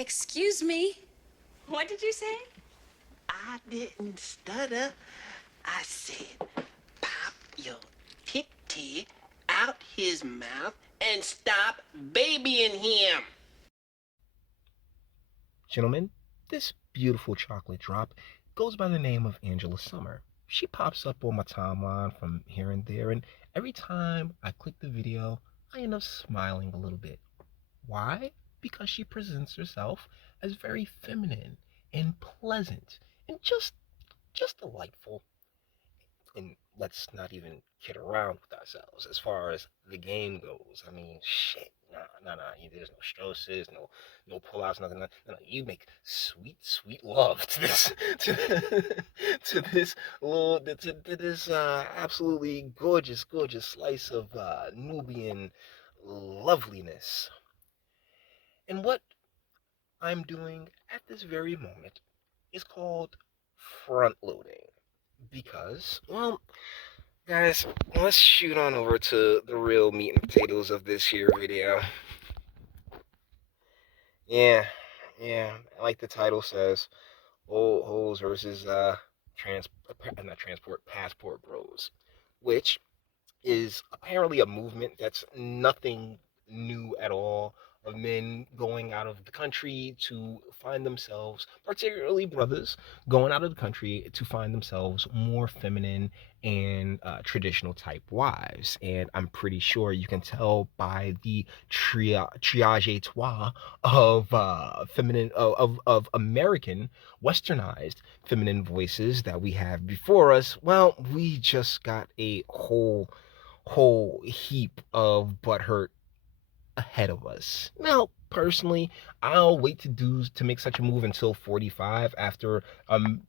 Excuse me? What did you say? I didn't stutter. I said, pop your titty out his mouth and stop babying him. Gentlemen, this beautiful chocolate drop goes by the name of Angela Summer. She pops up on my timeline from here and there, and every time I click the video, I end up smiling a little bit. Why? Because she presents herself as very feminine and pleasant and just delightful. And let's not even kid around with ourselves as far as the game goes. I mean, shit, nah. There's no strosses, no pullouts, nothing. No. You make sweet love to this, to this to this absolutely gorgeous slice of Nubian loveliness. And what I'm doing at this very moment is called front loading. Because, well, guys, let's shoot on over to the real meat and potatoes of this here video. Yeah, like the title says, old hoes versus passport bros, which is apparently a movement that's nothing new at all, of men going out of the country to find themselves, particularly brothers, going out of the country to find themselves more feminine and traditional type wives. And I'm pretty sure you can tell by the triage of feminine of American westernized feminine voices that we have before us. Well, we just got a whole heap of butthurt ahead of us. Now, personally, I'll wait to make such a move until 45, after I'm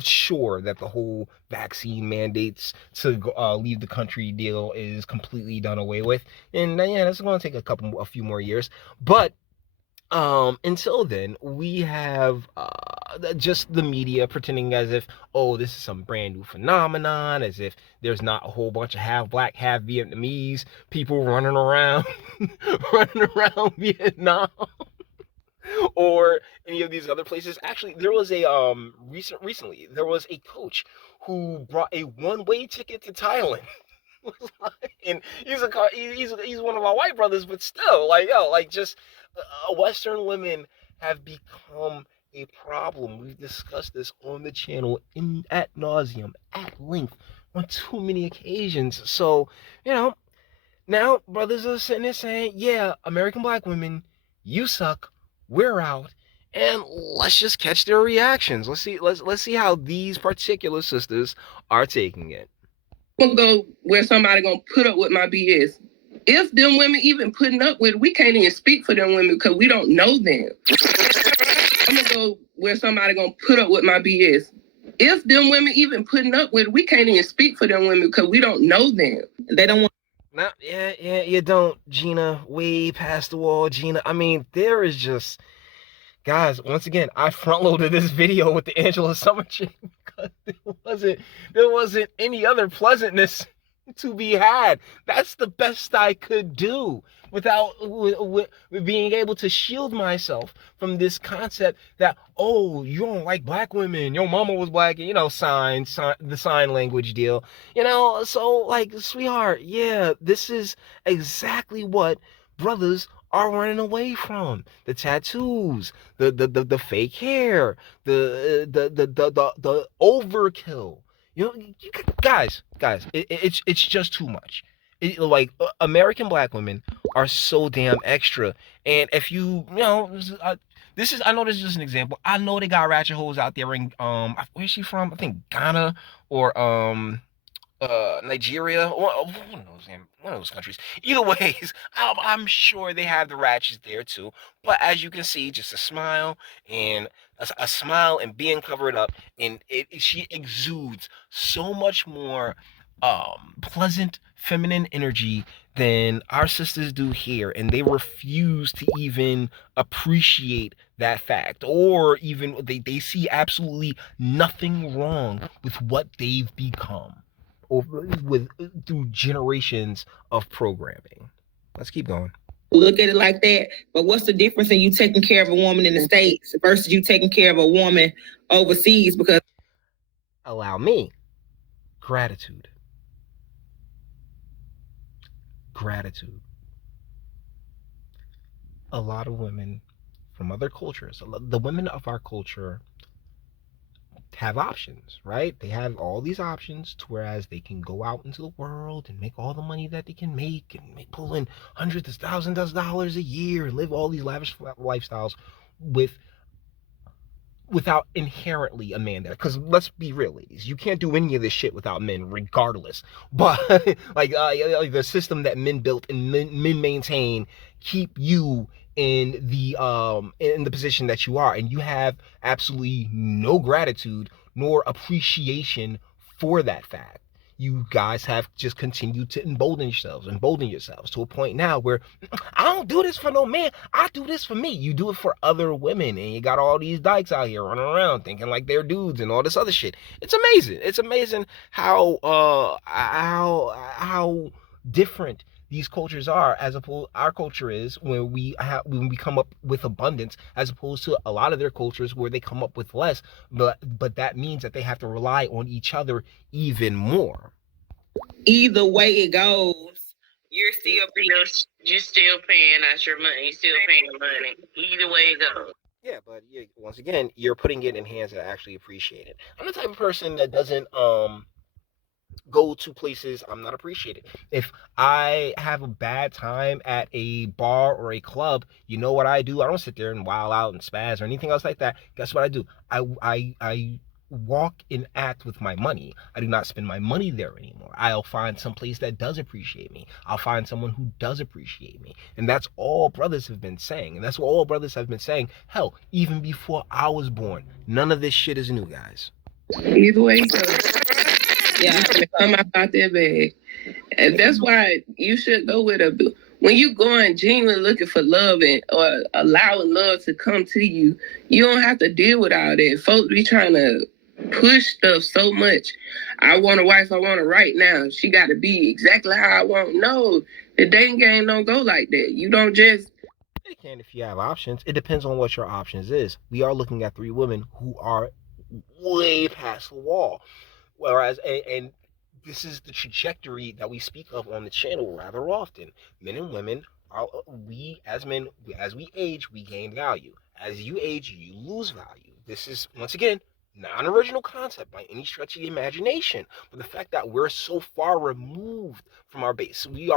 sure that the whole vaccine mandates to leave the country deal is completely done away with. And yeah, that's going to take a few more years. But until then, we have just the media pretending as if, oh, this is some brand new phenomenon, as if there's not a whole bunch of half black, half Vietnamese people running around Vietnam or any of these other places. Actually, there was a recently there was a coach who brought a one-way ticket to Thailand. And he's one of my white brothers, but still, like, yo, like, just Western women have become a problem. We've discussed this on the channel ad nauseum, at length, on too many occasions. So, now brothers are sitting there saying, yeah, American black women, you suck, we're out. And let's just catch their reactions. Let's see how these particular sisters are taking it. I'm gonna go where somebody gonna put up with my BS. If them women even putting up with it, we can't even speak for them women because we don't know them. I'm gonna go where somebody gonna put up with my BS. If them women even putting up with it, we can't even speak for them women because we don't know them. They don't want. No, yeah, you don't, Gina. Way past the wall, Gina. I mean, there is just, guys, once again, I front loaded this video with the Angela Summer chick because there wasn't any other pleasantness to be had. That's the best I could do without with being able to shield myself from this concept that, oh, you don't like black women, your mama was black, the sign language deal, so, like, sweetheart, yeah, this is exactly what brothers are running away from: the tattoos, the fake hair, the overkill. Guys, it's just too much. American black women are so damn extra, and if I know this is just an example. I know they got ratchet hoes out there in where's she from? I think Ghana or Nigeria, one of those countries. Either ways, I'm sure they have the ratchets there too. But as you can see, just a smile and a smile and being covered up, and she exudes so much more pleasant feminine energy than our sisters do here, and they refuse to even appreciate that fact, or even they see absolutely nothing wrong with what they've become through generations of programming. Let's keep going. look at it like that. But what's the difference in you taking care of a woman in the States versus you taking care of a woman overseas? Because allow me, gratitude. Gratitude. A lot of women from other cultures, the women of our culture have options, right? They have all these options to whereas they can go out into the world and make all the money that they can make and pull in hundreds of thousands of dollars a year and live all these lavish lifestyles with without inherently a man there. Because let's be real, ladies, you can't do any of this shit without men, regardless. But like the system that men built and men maintain keep you in the position that you are, and you have absolutely no gratitude nor appreciation for that fact. You guys have just continued to embolden yourselves to a point now where I don't do this for no man. I do this for me. You do it for other women, and you got all these dykes out here running around thinking like they're dudes and all this other shit. It's amazing. It's amazing how different these cultures are as opposed our culture is when we come up with abundance as opposed to a lot of their cultures where they come up with less, but that means that they have to rely on each other even more. Either way it goes, you're still paying out your money. You're still paying money. Either way it goes. Yeah, but once again, you're putting it in hands that actually appreciate it. I'm the type of person that doesn't go to places I'm not appreciated. If I have a bad time at a bar or a club, you know what I do? I don't sit there and wild out and spaz or anything else like that. Guess what I do? I walk and act with my money. I do not spend my money there anymore. I'll find some place that does appreciate me. I'll find someone who does appreciate me. And that's all brothers have been saying. And that's what all brothers have been saying. Hell, even before I was born. None of this shit is new, guys. Either way it goes. Yeah, come out that bag. And that's why you should go with when you going genuinely looking for love and or allowing love to come to you, you don't have to deal with all that. Folks be trying to push stuff so much. I want a wife, I want her right now. She got to be exactly how I want. No, the dating game don't go like that. You don't just... It can if you have options. It depends on what your options is. We are looking at 3 women who are way past the wall. Whereas, and this is the trajectory that we speak of on the channel rather often. Men and women, we as men, as we age, we gain value. As you age, you lose value. This is, once again, not an original concept by any stretch of the imagination, but the fact that we're so far removed from our base, we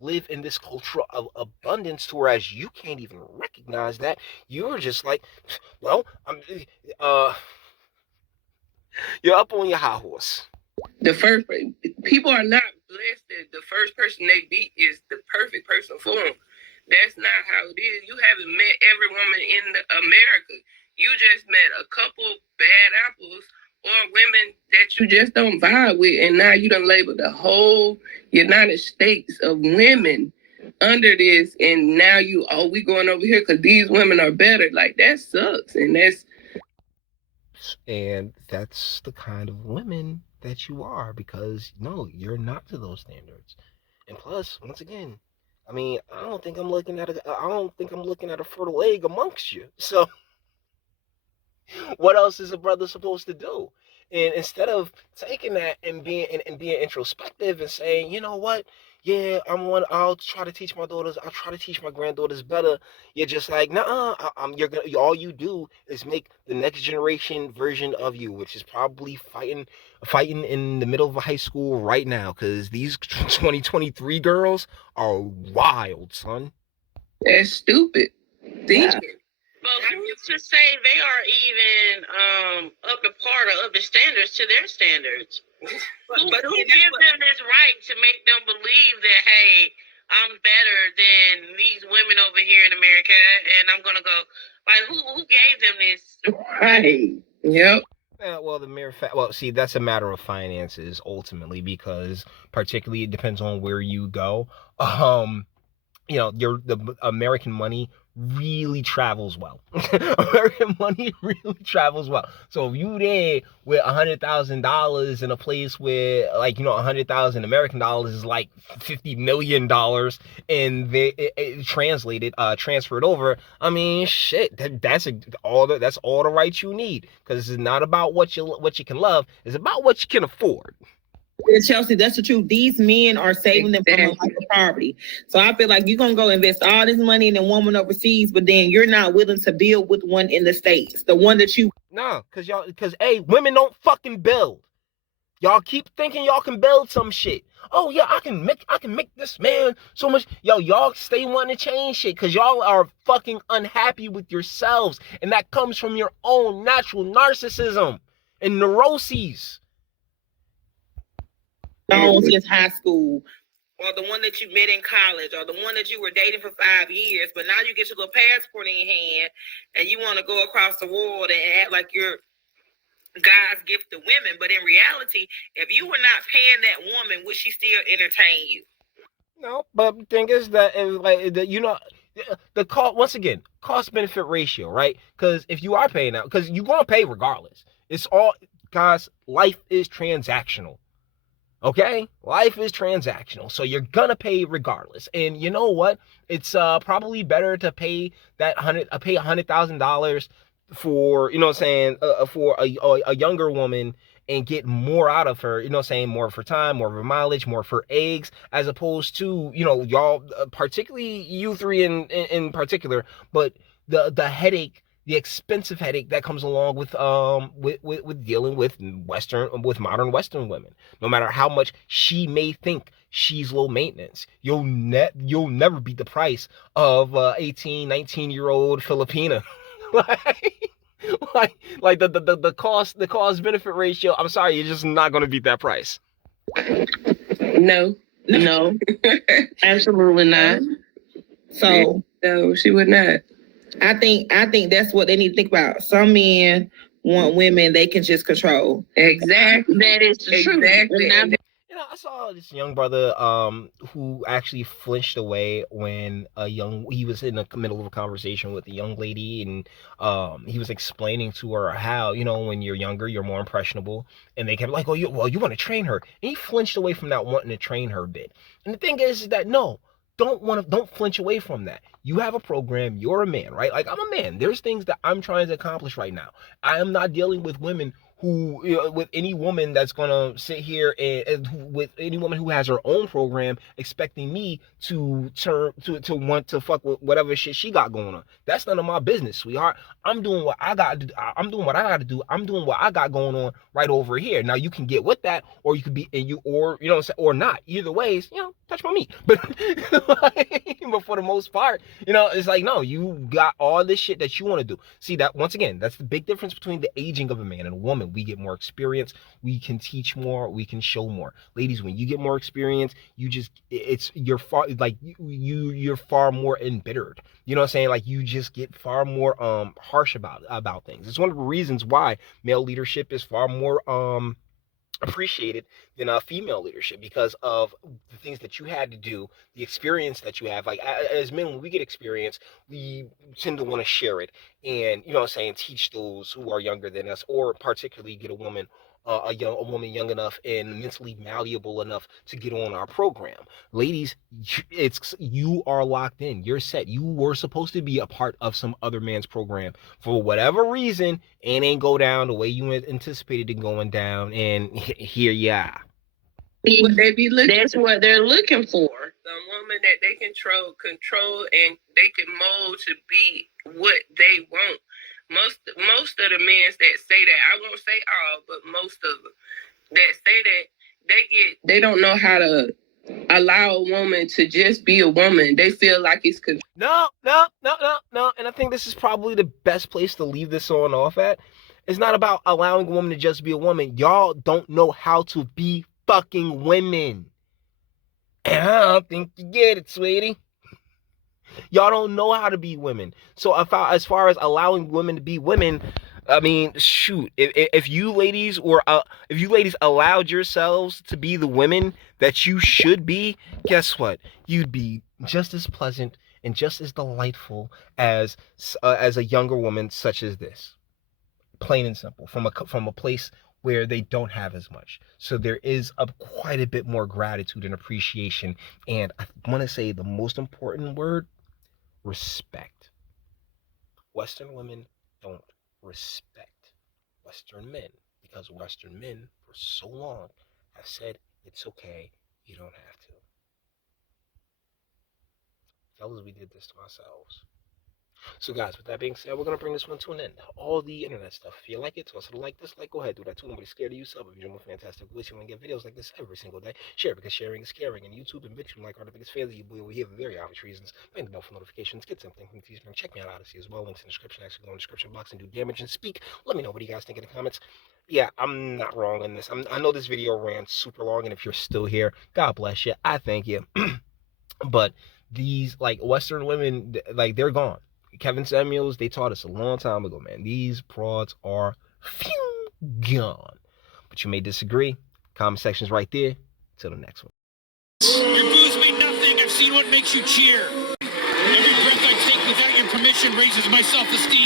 live in this culture of abundance, to whereas you can't even recognize that. You're just like, well, you're up on your high horse. People are not blessed that the first person they meet is the perfect person for them. That's not how it is. You haven't met every woman in America. You just met a couple bad apples or women that you just don't vibe with, and now you done labeled the whole United States of women under this, and now we going over here because these women are better. Like, that sucks, and that's the kind of women that you are, because no, you're not to those standards. And plus, once again, I mean, I don't think I'm looking at a fertile egg amongst you. So what else is a brother supposed to do? And instead of taking that and being introspective and saying, you know what, yeah, I'll try to teach my daughters, I'll try to teach my granddaughters better. You're just like, nah, all you do is make the next generation version of you, which is probably fighting in the middle of high school right now, because these 2023 girls are wild, son. That's stupid. Yeah. But who's to say they are even up to par or up the standards to their standards? Who gives them this right to make them believe that, hey, I'm better than these women over here in America, and I'm gonna go? Like, who gave them this? Right. Yep. Well, the mere fact. Well, see, that's a matter of finances ultimately, because particularly it depends on where you go. The American money really travels well. American money really travels well. So if you there with $100,000 in a place where, like, $100,000 American dollars is like $50 million, and it transferred over. I mean, shit, that's all the rights you need, because it's not about what you can love. It's about what you can afford. And Chelsea, that's the truth. These men are saving them from a life of poverty. So I feel like you're gonna go invest all this money in a woman overseas, but then you're not willing to build with one in the States. The one that you because women don't fucking build. Y'all keep thinking y'all can build some shit. Oh yeah, I can make this man so much. Y'all stay wanting to change shit because y'all are fucking unhappy with yourselves, and that comes from your own natural narcissism and neuroses. Since high school, or the one that you met in college, or the one that you were dating for 5 years, but now you get your little passport in your hand and you want to go across the world and act like you're God's gift to women. But in reality, if you were not paying that woman, would she still entertain you? No, but the thing is that the cost, once again, cost benefit ratio, right? Because if you are paying out, because you're gonna pay regardless. It's all, guys, life is transactional. Okay, life is transactional, so you're gonna pay regardless. And you know what? It's probably better to pay $100,000 for, for a younger woman, and get more out of her. More of her time, more of her mileage, more of her eggs, as opposed to y'all, particularly you three in particular, but the headache. The expensive headache that comes along with dealing with modern Western women. No matter how much she may think she's low maintenance, you'll never beat the price of 18, 19-year-old Filipina. like the cost benefit ratio. I'm sorry, you're just not gonna beat that price. No, absolutely not. So no, she would not. I think that's what they need to think about. Some men want women they can just control. Exactly. That is the truth. Exactly. I saw this young brother who actually flinched away when he was in the middle of a conversation with a young lady, and he was explaining to her how, when you're younger, you're more impressionable, and they kept like, you want to train her, and he flinched away from that wanting to train her bit. And the thing is that no, don't flinch away from that. You have a program, you're a man, right? Like, I'm a man. There's things that I'm trying to accomplish right now. I am not dealing with women who, with any woman that's gonna sit here and with any woman who has her own program, expecting me to want to fuck with whatever shit she got going on. That's none of my business, sweetheart. I'm doing what I got to do. I'm doing what I got to do. I'm doing what I got going on right over here. Now you can get with that, or you could be, or not. Either ways, touch my meat. But but for the most part, it's like, no, you got all this shit that you want to do. See, that once again, that's the big difference between the aging of a man and a woman. We get more experience, we can teach more, we can show more. Ladies, when you get more experience, you're far more embittered. You know what I'm saying? Like, you just get far more harsh about things. It's one of the reasons why male leadership is far more appreciated than female leadership, because of the things that you had to do, the experience that you have. Like, as men, when we get experience, we tend to want to share it, and teach those who are younger than us, or particularly get a woman young enough and mentally malleable enough to get on our program. Ladies, you are locked in. You're set. You were supposed to be a part of some other man's program. For whatever reason, it ain't go down the way you anticipated it going down, and here you are. That's what they're looking for. The woman that they control, and they can mold to be what they want. Most of the men that say that, I won't say all, but most of them that say that, they don't know how to allow a woman to just be a woman. They feel like it's No. And I think this is probably the best place to leave this on off at. It's not about allowing a woman to just be a woman. Y'all don't know how to be fucking women. And I don't think you get it, sweetie. Y'all don't know how to be women. So as far as allowing women to be women, I mean, shoot, if you ladies allowed yourselves to be the women that you should be, guess what? You'd be just as pleasant and just as delightful as a younger woman such as this. Plain and simple, from a place where they don't have as much. So there is quite a bit more gratitude and appreciation. And I want to say the most important word, respect. Western women don't respect Western men because Western men for so long have said, it's okay, you don't have to. Fellas, we did this to ourselves. So guys, with that being said, we're going to bring this one to an end. All the internet stuff. If you like it, toss it a like, dislike, go ahead, do that too. Nobody's scared of you. Sub if you're doing fantastic. Wish you want to get videos like this every single day. Share because sharing is caring. And YouTube and Bitchute are the biggest fans of you, boy, over here for very obvious reasons. Ring the bell for notifications. Get something from Teespring. Check me out Odyssey as well. Links in the description. Actually go in the description box and do damage and speak. Let me know what you guys think in the comments. Yeah, I'm not wrong in this. I know this video ran super long, and if you're still here, God bless you. I thank you. But these, like, Western women, like, they're gone. Kevin Samuels, they taught us a long time ago, man. These frauds are gone. But you may disagree. Comment section's right there. Till the next one. Your booze mean nothing. I've seen what makes you cheer. Every breath I take without your permission raises my self-esteem.